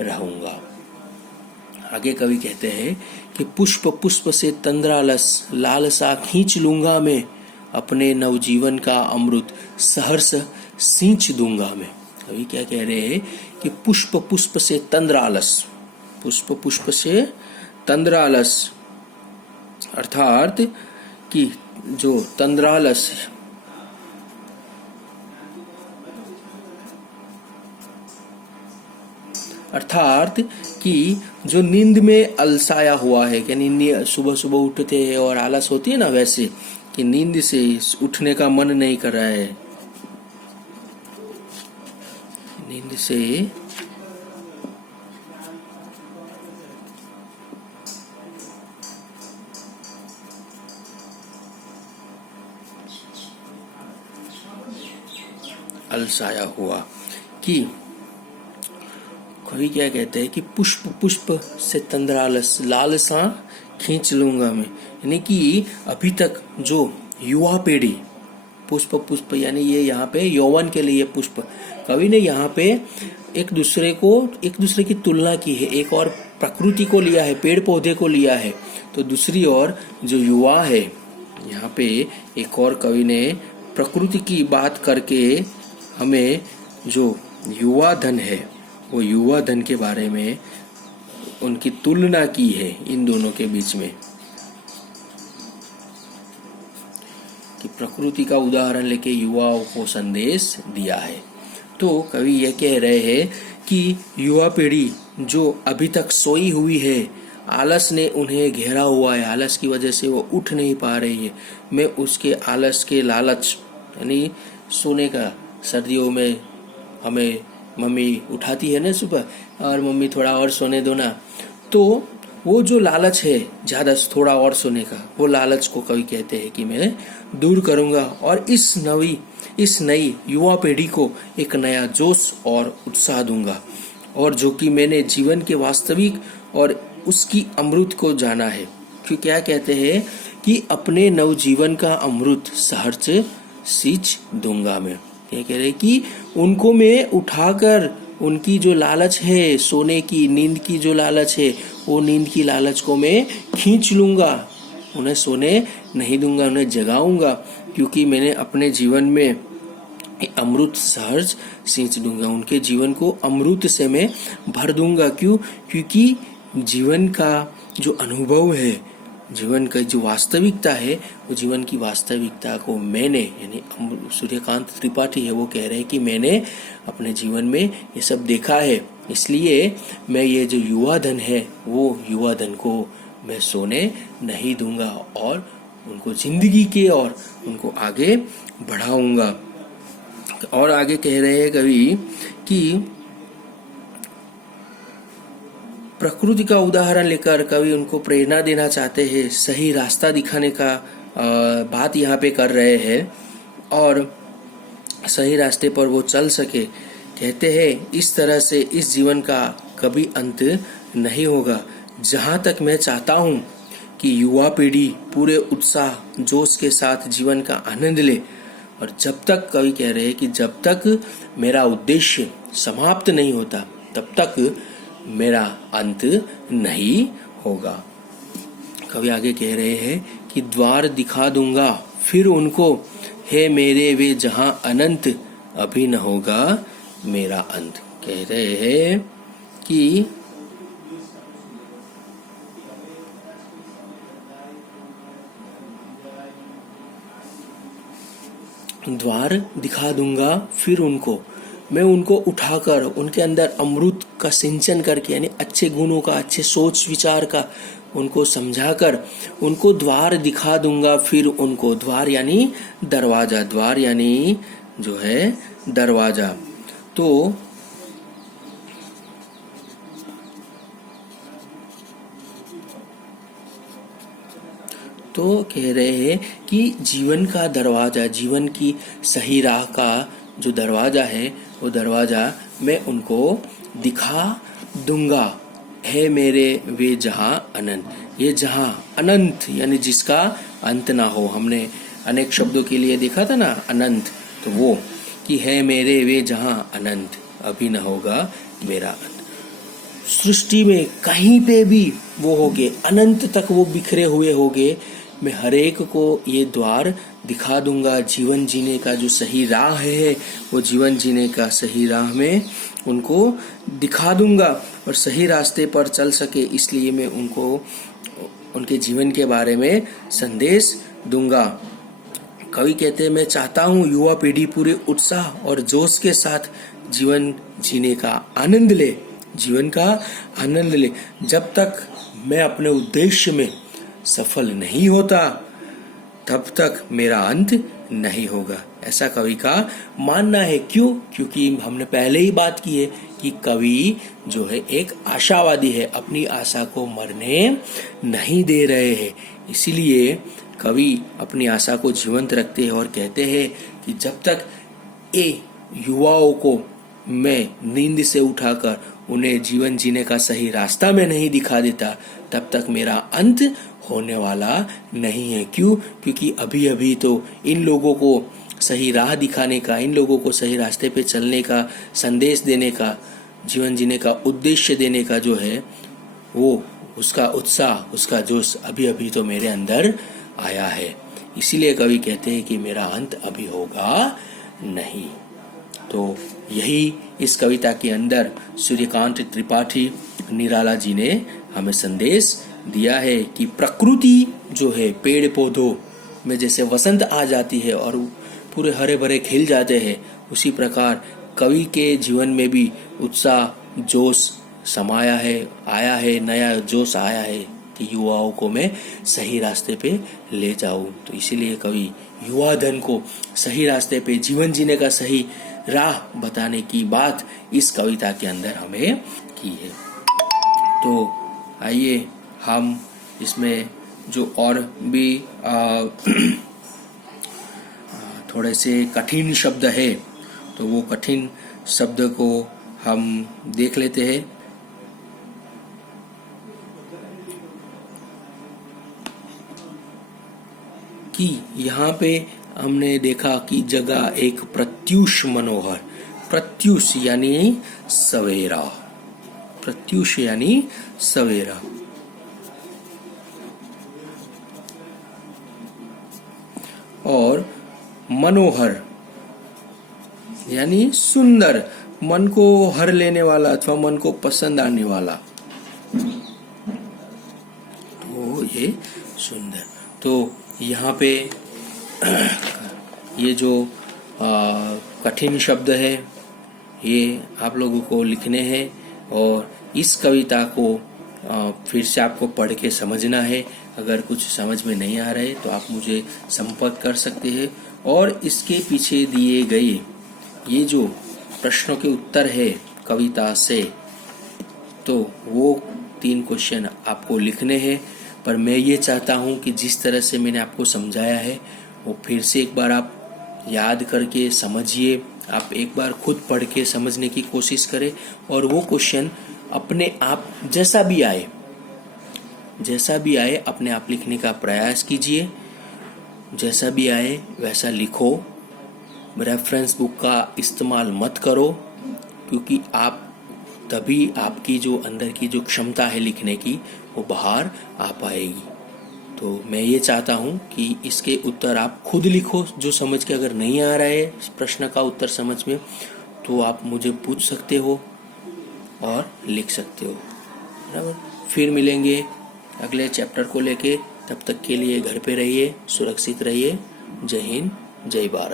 रहूंगा। आगे कवि कहते हैं कि पुष्प पुष्प से तंद्रालस लालसा खींच लूंगा मैं, अपने नवजीवन का अमृत सहर्ष सींच दूंगा मैं। कवि क्या कह रहे हैं कि पुष्प पुष्प से तंद्रालस, पुष्प पुष्प से तंद्रालस अर्थात कि जो तंद्रालस अर्थात कि जो नींद में अलसाया हुआ है, यानी सुबह सुबह उठते हैं और आलस होती है ना, वैसे कि नींद से उठने का मन नहीं कर रहा है, नींद से अलसाया हुआ। कि कवि क्या कहते हैं कि पुष्प पुष्प से तंद्रालस लालसा खींच लूंगा मैं, यानी कि अभी तक जो युवा पीढ़ी, पुष्प पुष्प यानी ये यहाँ पे यौवन के लिए पुष्प, कवि ने यहाँ पे एक दूसरे की तुलना की है। एक और प्रकृति को लिया है, पेड़ पौधे को लिया है, तो दूसरी ओर जो युवा है, यहाँ पे एक और कवि ने प्रकृति की बात करके हमें जो युवा धन है, वो युवा धन के बारे में उनकी तुलना की है इन दोनों के बीच में, कि प्रकृति का उदाहरण लेके युवाओं को संदेश दिया है। तो कवि यह कह रहे हैं कि युवा पीढ़ी जो अभी तक सोई हुई है, आलस ने उन्हें घेरा हुआ है, आलस की वजह से वो उठ नहीं पा रही है, मैं उसके आलस के लालच, यानी सोने का, सर्दियों में हमें मम्मी उठाती है ना सुबह, और मम्मी थोड़ा और सोने दो ना, तो वो जो लालच है ज़्यादा थोड़ा और सोने का, वो लालच को कवि कहते हैं कि मैं दूर करूँगा और इस नई युवा पीढ़ी को एक नया जोश और उत्साह दूंगा, और जो कि मैंने जीवन के वास्तविक और उसकी अमृत को जाना है। क्यों क्या कहते हैं कि अपने नवजीवन का अमृत सहर्ष सींच दूंगा मैं। क्या कह रहे कि उनको मैं उठाकर, उनकी जो लालच है सोने की, नींद की जो लालच है, वो नींद की लालच को मैं खींच लूंगा, उन्हें सोने नहीं दूंगा, उन्हें जगाऊंगा, क्योंकि मैंने अपने जीवन में अमृत सहर्ष सींच दूंगा, उनके जीवन को अमृत से मैं भर दूंगा। क्यों? क्योंकि जीवन का जो अनुभव है, जीवन का जो वास्तविकता है, वो जीवन की वास्तविकता को मैंने, यानी सूर्यकांत त्रिपाठी है, वो कह रहे हैं कि मैंने अपने जीवन में ये सब देखा है, इसलिए मैं ये जो युवा धन है, वो युवा धन को मैं सोने नहीं दूंगा और उनको जिंदगी के और उनको आगे बढ़ाऊंगा। और आगे कह रहे हैं कवि कि प्रकृति का उदाहरण लेकर कवि उनको प्रेरणा देना चाहते हैं, सही रास्ता दिखाने का बात यहाँ पे कर रहे हैं, और सही रास्ते पर वो चल सके। कहते हैं इस तरह से इस जीवन का कभी अंत नहीं होगा। जहाँ तक मैं चाहता हूँ कि युवा पीढ़ी पूरे उत्साह जोश के साथ जीवन का आनंद ले, और जब तक कवि कह रहे हैं कि जब तक मेरा उद्देश्य समाप्त नहीं होता, तब तक मेरा अंत नहीं होगा। कवि आगे कह रहे हैं कि द्वार दिखा दूंगा फिर उनको, हे मेरे वे जहां अनंत, अभी न होगा मेरा अंत। कह रहे हैं कि द्वार दिखा दूंगा फिर उनको, मैं उनको उठाकर उनके अंदर अमृत का सिंचन करके, यानी अच्छे गुणों का, अच्छे सोच विचार का उनको समझाकर उनको द्वार दिखा दूंगा फिर उनको। द्वार यानी दरवाजा, द्वार यानी जो है दरवाजा। तो कह रहे हैं कि जीवन का दरवाजा, जीवन की सही राह का जो दरवाजा है, वो दरवाजा मैं उनको दिखा दूंगा। है मेरे वे जहां अनंत, ये जहां अनंत यानी जिसका अंत ना हो। हमने अनेक शब्दों के लिए देखा था ना अनंत, तो वो कि है मेरे वे जहां अनंत, अभी न होगा मेरा अंत। सृष्टि में कहीं पे भी वो होगे, अनंत तक वो बिखरे हुए होगे, मैं हर एक को ये द्वार दिखा दूंगा। जीवन जीने का जो सही राह है, वो जीवन जीने का सही राह में उनको दिखा दूंगा और सही रास्ते पर चल सके, इसलिए मैं उनको उनके जीवन के बारे में संदेश दूंगा। कवि कहते हैं, मैं चाहता हूँ युवा पीढ़ी पूरे उत्साह और जोश के साथ जीवन जीने का आनंद ले, जीवन का आनंद ले। जब तक मैं अपने उद्देश्य में सफल नहीं होता, तब तक मेरा अंत नहीं होगा, ऐसा कवि का मानना है। क्यों? क्योंकि हमने पहले ही बात की है कि कवि जो है एक आशावादी है, अपनी आशा को मरने नहीं दे रहे हैं। इसीलिए कवि अपनी आशा को जीवंत रखते हैं और कहते हैं कि जब तक ये युवाओं को मैं नींद से उठाकर उन्हें जीवन जीने का सही रास्ता में नहीं दिखा देता, तब तक मेरा अंत होने वाला नहीं है। क्यों? क्योंकि अभी अभी तो इन लोगों को सही राह दिखाने का, इन लोगों को सही रास्ते पे चलने का, संदेश देने का, जीवन जीने का उद्देश्य देने का जो है, वो उसका उत्साह, उसका जोश अभी अभी तो मेरे अंदर आया है। इसीलिए कवि कहते हैं कि मेरा अंत अभी होगा नहीं। तो यही इस कविता के अंदर सूर्यकांत त्रिपाठी निराला जी ने हमें संदेश दिया है कि प्रकृति जो है, पेड़ पौधों में जैसे वसंत आ जाती है और पूरे हरे भरे खिल जाते हैं, उसी प्रकार कवि के जीवन में भी उत्साह, जोश समाया है, आया है, नया जोश आया है कि युवाओं को मैं सही रास्ते पे ले जाऊं। तो इसीलिए कवि युवा धन को सही रास्ते पे जीवन जीने का सही राह बताने की बात इस कविता के अंदर हमें की है। तो आइए हम इसमें जो और भी थोड़े से कठिन शब्द है, तो वो कठिन शब्द को हम देख लेते हैं। कि यहाँ पे हमने देखा कि जगह एक प्रत्यूष मनोहर, प्रत्यूष यानी सवेरा, प्रत्यूष यानी सवेरा, और मनोहर यानी सुंदर, मन को हर लेने वाला अथवा मन को पसंद आने वाला, तो ये सुंदर। तो यहाँ पे ये जो कठिन शब्द है, ये आप लोगों को लिखने हैं और इस कविता को फिर से आपको पढ़ के समझना है। अगर कुछ समझ में नहीं आ रहे तो आप मुझे संपर्क कर सकते हैं। और इसके पीछे दिए गए ये जो प्रश्नों के उत्तर है कविता से, तो वो 3 क्वेश्चन आपको लिखने हैं। पर मैं ये चाहता हूँ कि जिस तरह से मैंने आपको समझाया है, वो फिर से एक बार आप याद करके समझिए। आप एक बार खुद पढ़ के समझने की कोशिश करें और वो क्वेश्चन अपने आप जैसा भी आए अपने आप लिखने का प्रयास कीजिए। जैसा भी आए वैसा लिखो। रेफरेंस बुक का इस्तेमाल मत करो, क्योंकि आप तभी आपकी जो अंदर की जो क्षमता है लिखने की, वो बाहर आ पाएगी। तो मैं ये चाहता हूँ कि इसके उत्तर आप खुद लिखो। जो समझ के अगर नहीं आ रहा है इस प्रश्न का उत्तर समझ में, तो आप मुझे पूछ सकते हो और लिख सकते हो। बराबर। फिर मिलेंगे अगले चैप्टर को लेके। तब तक के लिए घर पे रहिए, सुरक्षित रहिए। जय हिंद, जय भारत।